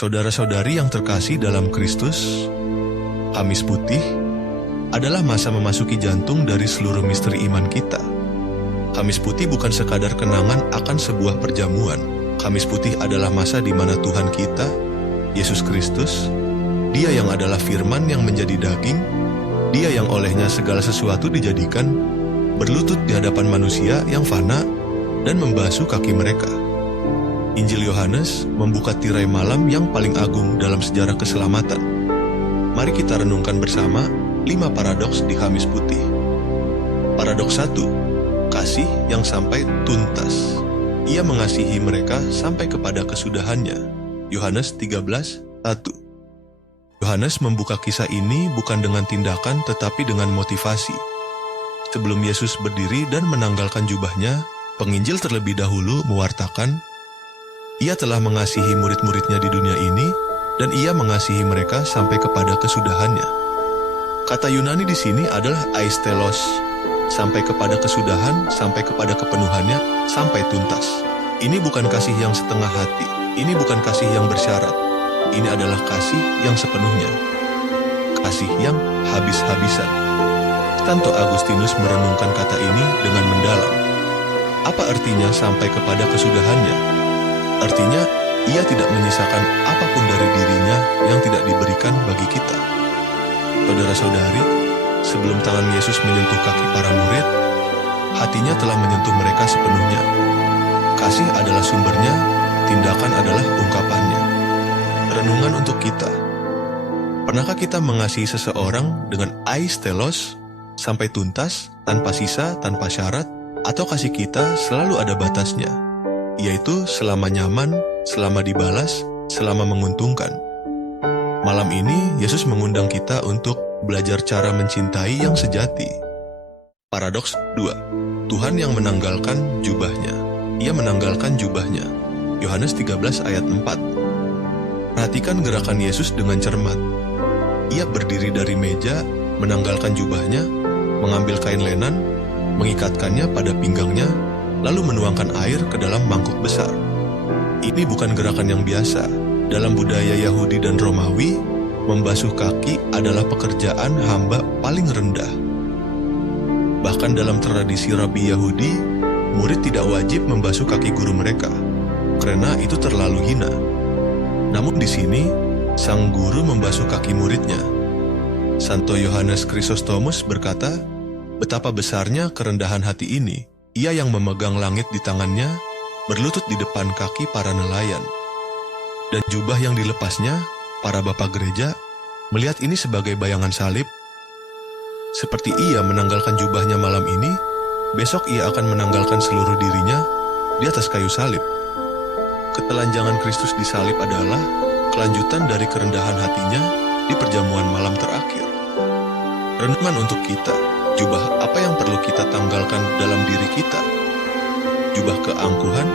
Saudara-saudari yang terkasih dalam Kristus, Kamis Putih adalah masa memasuki jantung dari seluruh misteri iman kita. Kamis Putih bukan sekadar kenangan akan sebuah perjamuan. Kamis Putih adalah masa di mana Tuhan kita, Yesus Kristus, Dia yang adalah firman yang menjadi daging, Dia yang olehnya segala sesuatu dijadikan, berlutut di hadapan manusia yang fana dan membasuh kaki mereka. Injil Yohanes membuka tirai malam yang paling agung dalam sejarah keselamatan. Mari kita renungkan bersama 5 paradoks di Kamis Putih. Paradoks 1. Kasih yang sampai tuntas. Ia mengasihi mereka sampai kepada kesudahannya. Yohanes 13:1. Yohanes membuka kisah ini bukan dengan tindakan tetapi dengan motivasi. Sebelum Yesus berdiri dan menanggalkan jubahnya, penginjil terlebih dahulu mewartakan, Ia telah mengasihi murid-muridnya di dunia ini, dan Ia mengasihi mereka sampai kepada kesudahannya. Kata Yunani di sini adalah aistelos, sampai kepada kesudahan, sampai kepada kepenuhannya, sampai tuntas. Ini bukan kasih yang setengah hati, ini bukan kasih yang bersyarat, ini adalah kasih yang sepenuhnya, kasih yang habis-habisan. Santo Agustinus merenungkan kata ini dengan mendalam. Apa artinya sampai kepada kesudahannya? Artinya, Ia tidak menyisakan apapun dari dirinya yang tidak diberikan bagi kita. Saudara-saudari, sebelum tangan Yesus menyentuh kaki para murid, hatinya telah menyentuh mereka sepenuhnya. Kasih adalah sumbernya, tindakan adalah ungkapannya. Renungan untuk kita. Pernahkah kita mengasihi seseorang dengan aistelos, sampai tuntas, tanpa sisa, tanpa syarat, atau kasih kita selalu ada batasnya? Yaitu selama nyaman, selama dibalas, selama menguntungkan. Malam ini, Yesus mengundang kita untuk belajar cara mencintai yang sejati. Paradoks 2. Tuhan yang menanggalkan jubahnya. Ia menanggalkan jubahnya. Yohanes 13 ayat 4. Perhatikan gerakan Yesus dengan cermat. Ia berdiri dari meja, menanggalkan jubahnya, mengambil kain lenan, mengikatkannya pada pinggangnya, lalu menuangkan air ke dalam mangkuk besar. Ini bukan gerakan yang biasa. Dalam budaya Yahudi dan Romawi, membasuh kaki adalah pekerjaan hamba paling rendah. Bahkan dalam tradisi Rabi Yahudi, murid tidak wajib membasuh kaki guru mereka, karena itu terlalu hina. Namun di sini, sang guru membasuh kaki muridnya. Santo Yohanes Chrysostomus berkata, betapa besarnya kerendahan hati ini. Ia yang memegang langit di tangannya, berlutut di depan kaki para nelayan. Dan jubah yang dilepasnya, para bapak gereja, melihat ini sebagai bayangan salib. Seperti ia menanggalkan jubahnya malam ini, besok ia akan menanggalkan seluruh dirinya di atas kayu salib. Ketelanjangan Kristus di salib adalah kelanjutan dari kerendahan hatinya di perjamuan malam terakhir. Renungan untuk kita. Jubah apa yang perlu kita tanggalkan dalam diri kita? Jubah keangkuhan,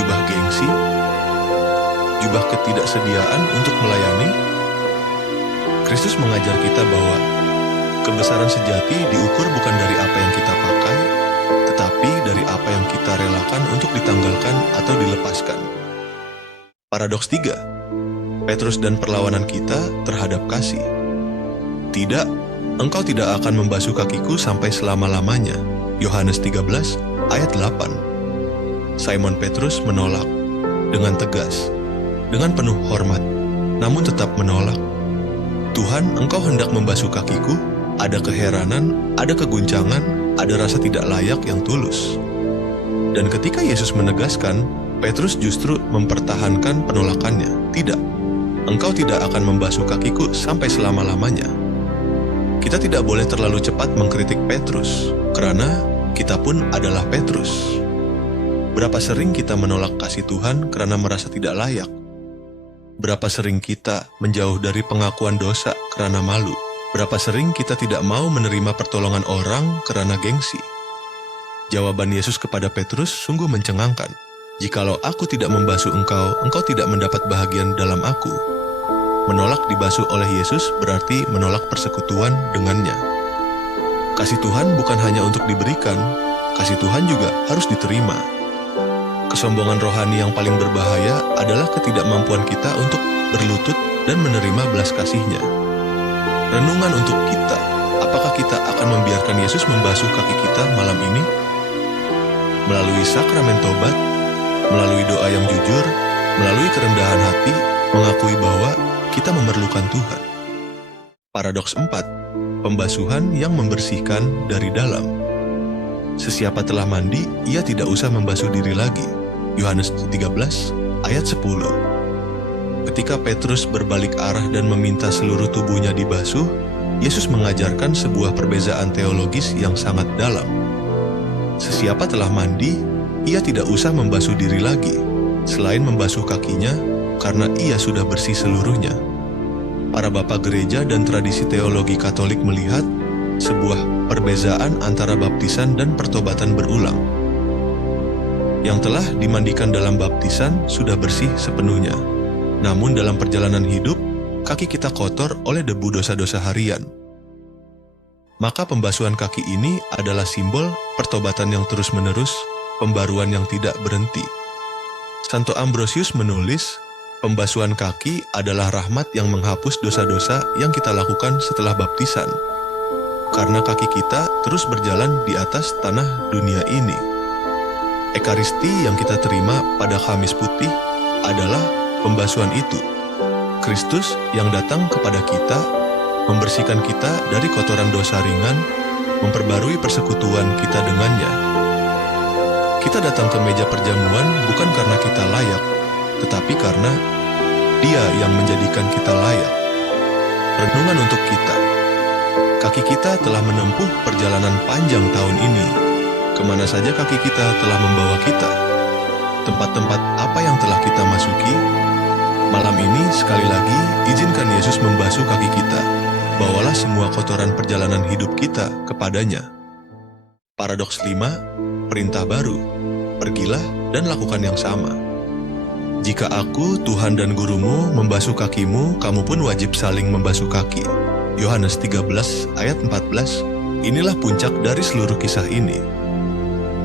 jubah gengsi, jubah ketidaksediaan untuk melayani. Kristus mengajar kita bahwa kebesaran sejati diukur bukan dari apa yang kita pakai, tetapi dari apa yang kita relakan untuk ditanggalkan atau dilepaskan. Paradoks 3. Petrus dan perlawanan kita terhadap kasih. Tidak, engkau tidak akan membasuh kakiku sampai selama-lamanya. Yohanes 13 ayat 8. Simon Petrus menolak dengan tegas, dengan penuh hormat, namun tetap menolak. Tuhan, engkau hendak membasuh kakiku? Ada keheranan, ada keguncangan, ada rasa tidak layak yang tulus. Dan ketika Yesus menegaskan, Petrus justru mempertahankan penolakannya. Tidak, engkau tidak akan membasuh kakiku sampai selama-lamanya. Kita tidak boleh terlalu cepat mengkritik Petrus, karena kita pun adalah Petrus. Berapa sering kita menolak kasih Tuhan karena merasa tidak layak? Berapa sering kita menjauh dari pengakuan dosa karena malu? Berapa sering kita tidak mau menerima pertolongan orang karena gengsi? Jawaban Yesus kepada Petrus sungguh mencengangkan. Jikalau aku tidak membasuh engkau, engkau tidak mendapat bahagian dalam aku. Menolak dibasuh oleh Yesus berarti menolak persekutuan dengannya. Kasih Tuhan bukan hanya untuk diberikan, kasih Tuhan juga harus diterima. Kesombongan rohani yang paling berbahaya adalah ketidakmampuan kita untuk berlutut dan menerima belas kasih-Nya. Renungan untuk kita, apakah kita akan membiarkan Yesus membasuh kaki kita malam ini? Melalui sakramen tobat, melalui doa yang jujur, melalui kerendahan hati, mengakui bahwa kita memerlukan Tuhan. Paradoks 4. Pembasuhan yang membersihkan dari dalam. Sesiapa telah mandi, ia tidak usah membasuh diri lagi. Yohanes 13 ayat 10. Ketika Petrus berbalik arah dan meminta seluruh tubuhnya dibasuh, Yesus mengajarkan sebuah perbezaan teologis yang sangat dalam. Sesiapa telah mandi, ia tidak usah membasuh diri lagi, selain membasuh kakinya, karena ia sudah bersih seluruhnya. Para bapak gereja dan tradisi teologi Katolik melihat sebuah perbezaan antara baptisan dan pertobatan berulang. Yang telah dimandikan dalam baptisan sudah bersih sepenuhnya. Namun dalam perjalanan hidup, kaki kita kotor oleh debu dosa-dosa harian. Maka pembasuhan kaki ini adalah simbol pertobatan yang terus-menerus, pembaruan yang tidak berhenti. Santo Ambrosius menulis, pembasuhan kaki adalah rahmat yang menghapus dosa-dosa yang kita lakukan setelah baptisan. Karena kaki kita terus berjalan di atas tanah dunia ini. Ekaristi yang kita terima pada Kamis Putih adalah pembasuhan itu. Kristus yang datang kepada kita, membersihkan kita dari kotoran dosa ringan, memperbarui persekutuan kita dengannya. Kita datang ke meja perjamuan bukan karena kita layak, tetapi karena Dia yang menjadikan kita layak. Renungan untuk kita. Kaki kita telah menempuh perjalanan panjang tahun ini. Kemana saja kaki kita telah membawa kita? Tempat-tempat apa yang telah kita masuki? Malam ini sekali lagi izinkan Yesus membasuh kaki kita. Bawalah semua kotoran perjalanan hidup kita kepadanya. Paradoks 5. Perintah baru. Pergilah dan lakukan yang sama. Jika aku, Tuhan dan gurumu, membasuh kakimu, kamu pun wajib saling membasuh kaki. Yohanes 13 ayat 14. Inilah puncak dari seluruh kisah ini.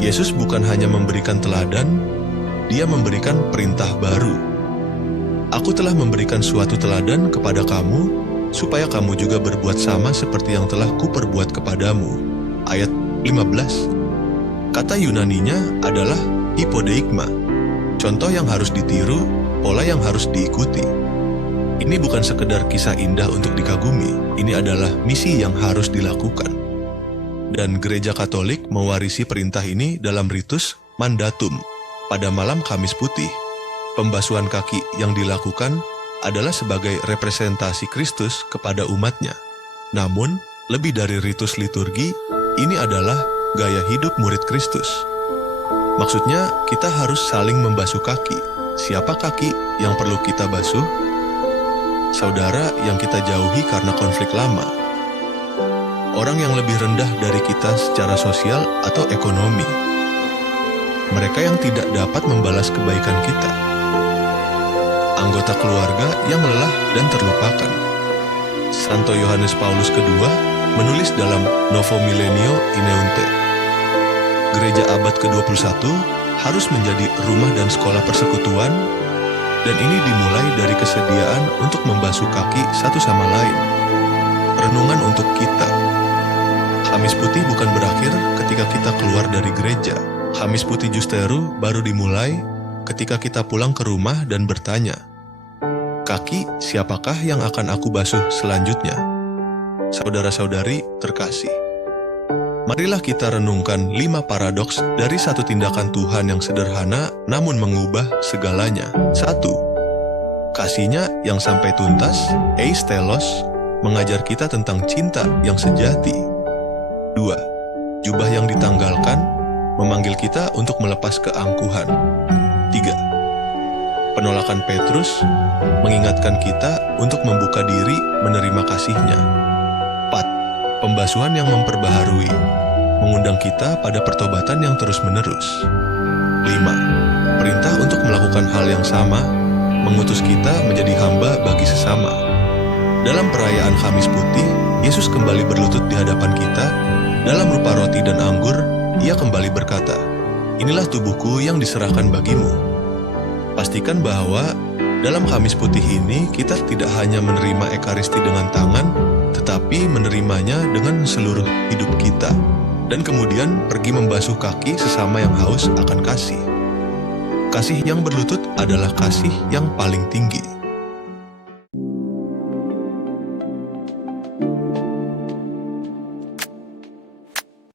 Yesus bukan hanya memberikan teladan, Dia memberikan perintah baru. Aku telah memberikan suatu teladan kepada kamu, supaya kamu juga berbuat sama seperti yang telah kuperbuat kepadamu. Ayat 15. Kata Yunaninya adalah hipodeikma. Contoh yang harus ditiru, pola yang harus diikuti. Ini bukan sekedar kisah indah untuk dikagumi, ini adalah misi yang harus dilakukan. Dan Gereja Katolik mewarisi perintah ini dalam ritus mandatum pada malam Kamis Putih. Pembasuhan kaki yang dilakukan adalah sebagai representasi Kristus kepada umatnya. Namun, lebih dari ritus liturgi, ini adalah gaya hidup murid Kristus. Maksudnya, kita harus saling membasuh kaki. Siapa kaki yang perlu kita basuh? Saudara yang kita jauhi karena konflik lama. Orang yang lebih rendah dari kita secara sosial atau ekonomi. Mereka yang tidak dapat membalas kebaikan kita. Anggota keluarga yang lelah dan terlupakan. Santo Yohanes Paulus II menulis dalam Novo Millennio Ineunte, Gereja abad ke-21 harus menjadi rumah dan sekolah persekutuan, dan ini dimulai dari kesediaan untuk membasuh kaki satu sama lain. Renungan untuk kita. Kamis Putih bukan berakhir ketika kita keluar dari gereja. Kamis Putih Justeru baru dimulai ketika kita pulang ke rumah dan bertanya, kaki siapakah yang akan aku basuh selanjutnya? Saudara-saudari terkasih, marilah kita renungkan 5 paradoks dari satu tindakan Tuhan yang sederhana namun mengubah segalanya. 1. Kasihnya yang sampai tuntas, eis telos, mengajar kita tentang cinta yang sejati. 2. Jubah yang ditanggalkan, memanggil kita untuk melepas keangkuhan. 3. Penolakan Petrus mengingatkan kita untuk membuka diri menerima kasih-Nya. 4. Pembasuhan yang memperbaharui, mengundang kita pada pertobatan yang terus-menerus. 5. Perintah untuk melakukan hal yang sama, mengutus kita menjadi hamba bagi sesama. Dalam perayaan Kamis Putih, Yesus kembali berlutut di hadapan kita. Dalam rupa roti dan anggur, Ia kembali berkata, "Inilah tubuhku yang diserahkan bagimu." Pastikan bahwa Dalam Kamis Putih ini, kita tidak hanya menerima Ekaristi dengan tangan, tetapi menerimanya dengan seluruh hidup kita, dan kemudian pergi membasuh kaki sesama yang haus akan kasih. Kasih yang berlutut adalah kasih yang paling tinggi.